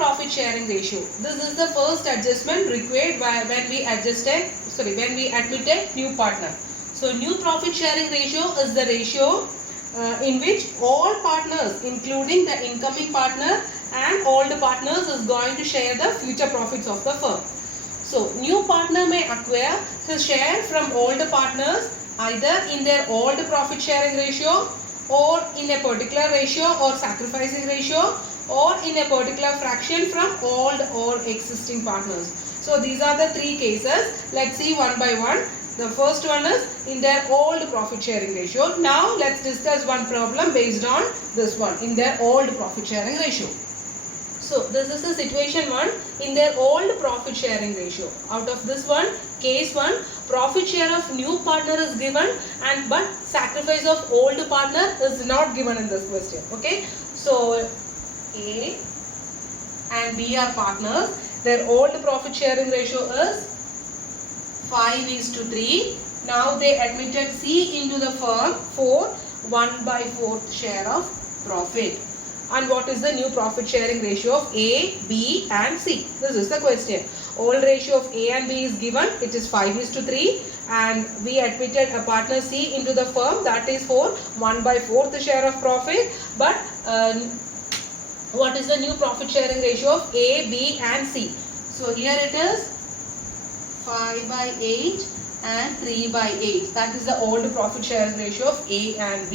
profit sharing ratio. This is the first adjustment required when we admitted new partner. So new profit sharing ratio is the ratio in which all partners, including the incoming partner and old partners, is going to share the future profits of the firm. So new partner may acquire his share from old partners either in their old profit sharing ratio or in a particular ratio or sacrificing ratio or in a particular fraction from old or existing partners. So these are the three cases. Let's see one by one. The first one is in their old profit sharing ratio. Now let's discuss one problem based on this one, in their old profit sharing ratio. So this is the situation 1, in their old profit sharing ratio. Out of this one, case 1, profit share of new partner is given but sacrifice of old partner is not given in this question. Okay. So A and B are partners. Their old profit sharing ratio is 5:3. Now they admitted C into the firm for 1/4 share of profit. And what is the new profit sharing ratio of A, B and C? This is the question. Old ratio of A and B is given. It is 5:3 and we admitted a partner C into the firm, that is for 1/4 share of profit. But what is the new profit sharing ratio of A, B and C? So here it is 5/8 and 3/8. That is the old profit sharing ratio of A and B.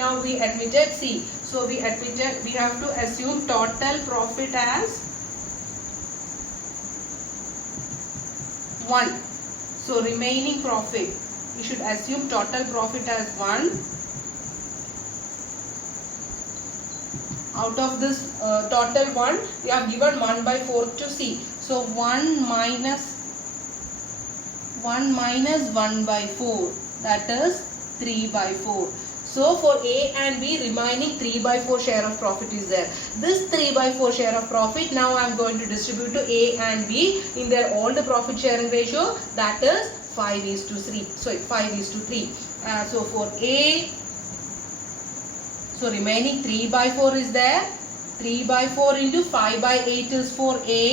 Now we admitted C. So we have to assume total profit as 1. So remaining profit, we should assume total profit as 1. Out of this total 1, we have given 1/4 to C. So 1 minus 1/4, that is 3/4. So for A and B, remaining 3/4 share of profit is there. This 3/4 share of profit now I am going to distribute to A and B in their old profit sharing ratio, that is 5:3. Sorry, 5:3. So for A, so remaining 3/4 is there. 3/4 into 5/8 is for A.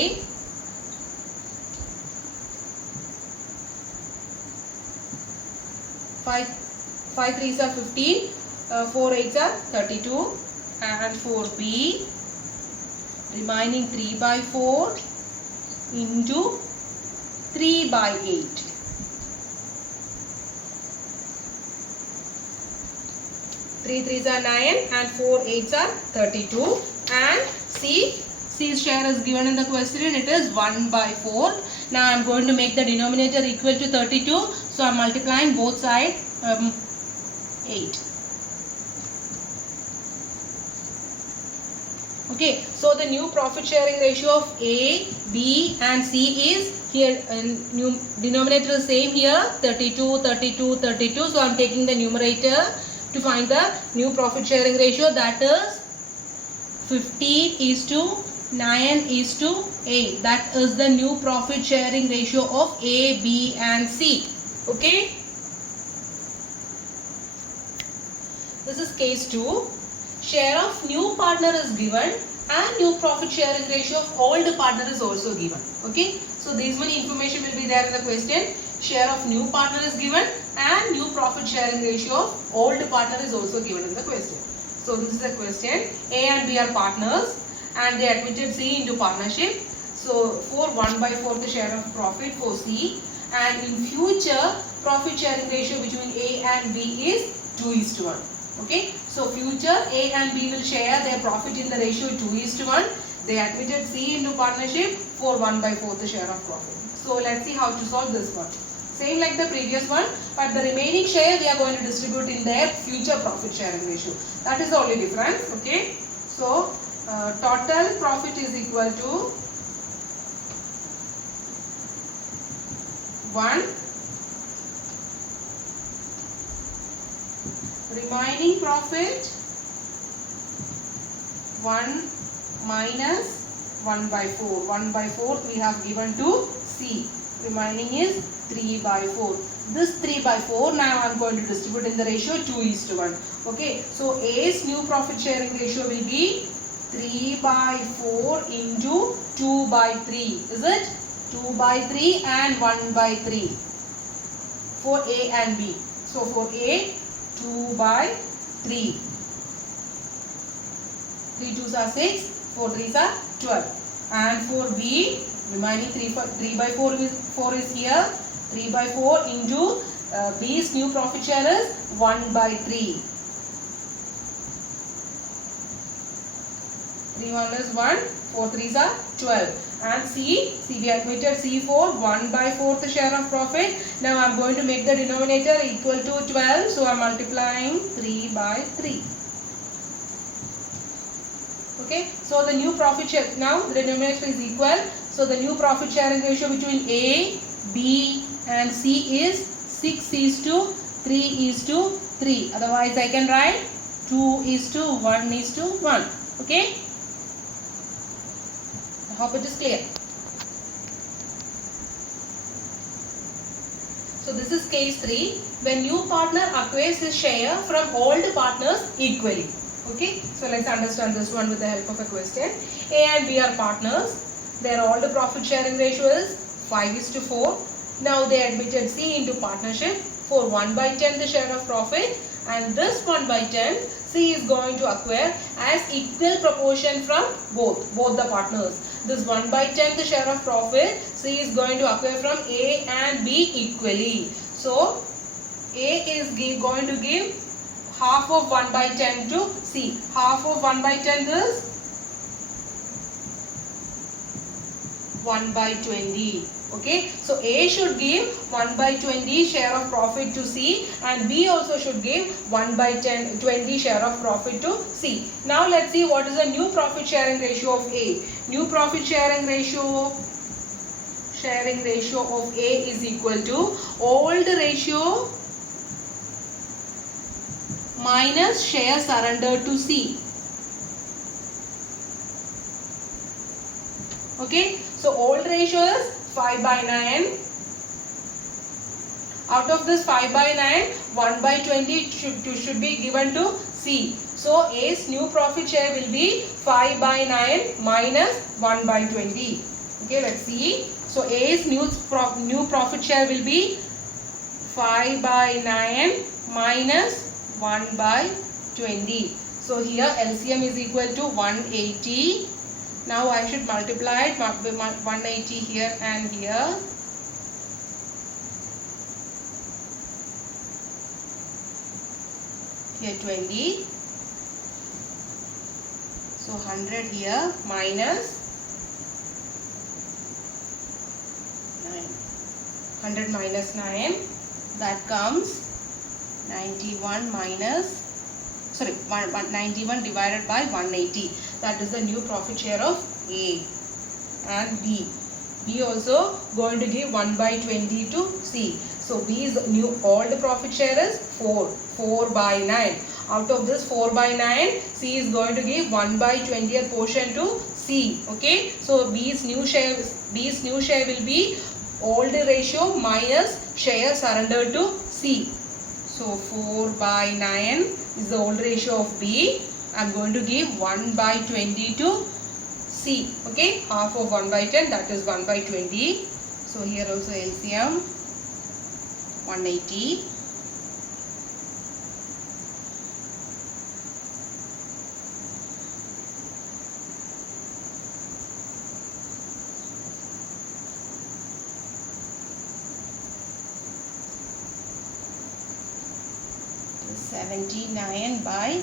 5 3s are 15, 4 8s are 32, and for B, remaining 3/4 into 3/8. 3 3s are 9 and 4 8s are 32, and C's share is given in the question. It is 1/4. Now I am going to make the denominator equal to 32. So I am multiplying both sides 8. Okay, so the new profit sharing ratio of A, B and C is here, new denominator is same here, 32, 32, 32. So I am taking the numerator to find the new profit sharing ratio, that is 15:9:8. That is the new profit sharing ratio of A, B and C. Okay. This is case 2. Share of new partner is given and new profit sharing ratio of old partner is also given. Okay. So these many information will be there in the question. Share of new partner is given and new profit sharing ratio of old partner is also given in the question. So this is the question. A and B are partners and they admitted C into partnership. So for 1/4 share of profit for C, and in future profit sharing ratio between A and B is 2:1. Okay. So future A and B will share their profit in the ratio 2:1. They admitted C into partnership for 1/4 share of profit. So let's see how to solve this one. Same like the previous one, but the remaining share we are going to distribute in their future profit sharing ratio. That is the only difference. Okay. So total profit is equal to 1. Remaining profit 1 minus 1/4. 1/4 we have given to C. Remaining is 3/4. This 3/4 now I am going to distribute in the ratio 2:1. Okay. So A's new profit sharing ratio will be 3 by 4 into 2 by 3. Is it? 2 by 3 and 1 by 3 for A and B. So for A, 2 by 3. 3 2s are 6, 4 3s are 12. And for B, remaining 3 by 4 is here. 3 by 4 into B's new profit share is 1 by 3. 3 1 is 1, 4 3s are 12. And C we admitted C for 1 by 4th share of profit. Now I am going to make the denominator equal to 12. So I am multiplying 3 by 3. Okay, so the new profit share, now the denominator is equal. So the new profit sharing ratio between A, B and C is 6 is to 3 is to 3. Otherwise I can write 2 is to 1 is to 1. Okay, I hope it is clear. So this is case 3, when new partner acquires his share from all the partners equally. Okay, so let's understand this one with the help of a question. A and B are partners. Their all the profit sharing ratio is 5 is to 4. Now they admitted C into partnership for 1 by 10 the share of profit, and this 1 by 10 C is going to acquire as equal proportion from both the partners. This 1 by 10 the share of profit C is going to acquire from A and B equally. So A is going to give half of 1 by 10 to C. Half of 1 by 10 is 1 by 20. Okay, so A should give 1 by 20 share of profit to C, and B also should give 1 by 20 share of profit to C. Now let's see what is the new profit sharing ratio of A. New profit sharing ratio of A is equal to old ratio minus share surrendered to C. Okay, so old ratio is 5 by 9. Out of this 5 by 9, 1 by 20 should be given to C. So A's new profit share will be 5 by 9 minus 1 by 20. Okay, let's see. So A's new profit share will be 5 by 9 minus 1 by 20. So here LCM is equal to 180. Now I should multiply it, 180 here and here. Here 20. So 100 here minus 9. 100 minus 9. That comes 91 minus, 91 divided by 180. That is the new profit share of A. And B. B also going to give 1 by 20 to C. So B's new old profit share is 4 by 9. Out of this 4 by 9, C is going to give 1 by 20th portion to C. Okay. So B's new share will be old ratio minus share surrendered to C. So 4 by 9 is the old ratio of B. I am going to give 1 by 20 to C. Okay, half of 1 by 10, that is 1 by 20. So here also LCM 180. So 79 by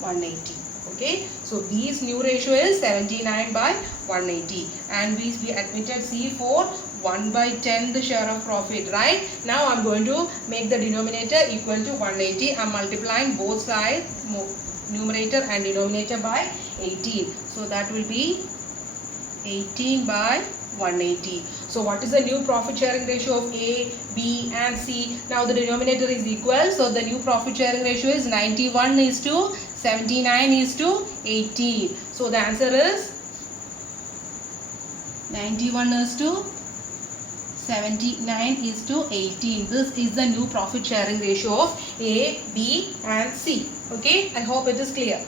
180. Okay, so B's new ratio is 79 by 180, and we admitted C for 1 by 10 the share of profit, right? Now I'm going to make the denominator equal to 180. I'm multiplying both sides, numerator and denominator, by 18. So that will be 18 by 180. So what is the new profit sharing ratio of A, B and C? Now the denominator is equal. So the new profit sharing ratio is 91 is to 79 is to 18. So the answer is 91 is to 79 is to 18. This is the new profit sharing ratio of A, B and C. Okay, I hope it is clear.